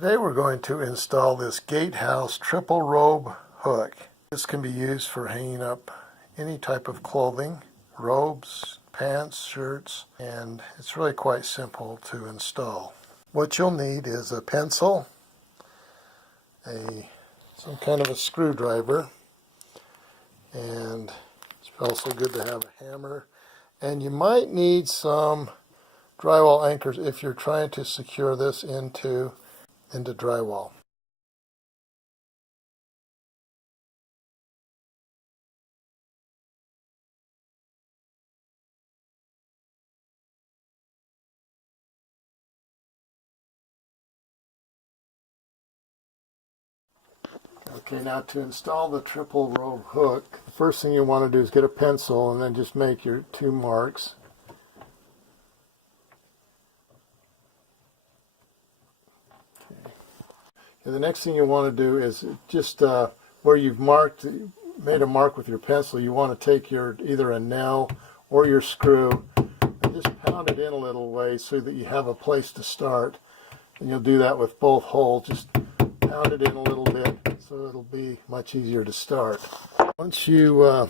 Today we're going to install this gatehouse triple robe hook. This can be used for hanging up any type of clothing, robes, pants, shirts, and it's really quite simple to install. What you'll need is a pencil, some kind of a screwdriver, and it's also good to have a hammer, and you might need some drywall anchors if you're trying to secure this into drywall. Okay, now to install the triple robe hook, the first thing you want to do is get a pencil and then just make your two marks. Okay. And the next thing you want to do is just where you've made a mark with your pencil, you want to take either a nail or your screw and just pound it in a little way so that you have a place to start. And you'll do that with both holes. Just pound it in a little bit so it'll be much easier to start. Once you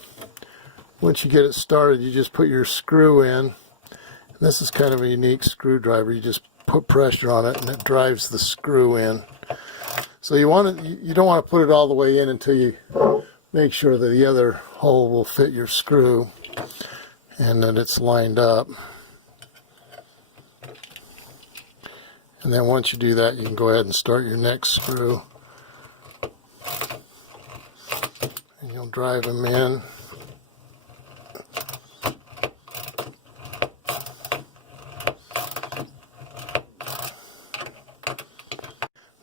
get it started, you just put your screw in. And this is kind of a unique screwdriver. You just put pressure on it and it drives the screw in. So you don't want to put it all the way in until you make sure that the other hole will fit your screw and that it's lined up. And then once you do that, you can go ahead and start your next screw. And you'll drive them in.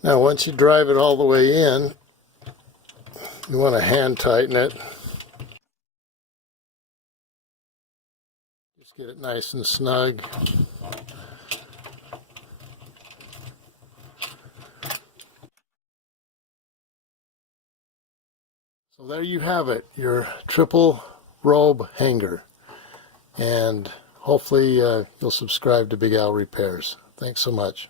Now once you drive it all the way in, you want to hand tighten it. Just get it nice and snug. So there you have it, your triple robe hanger. And hopefully you'll subscribe to Big Al Repairs. Thanks so much.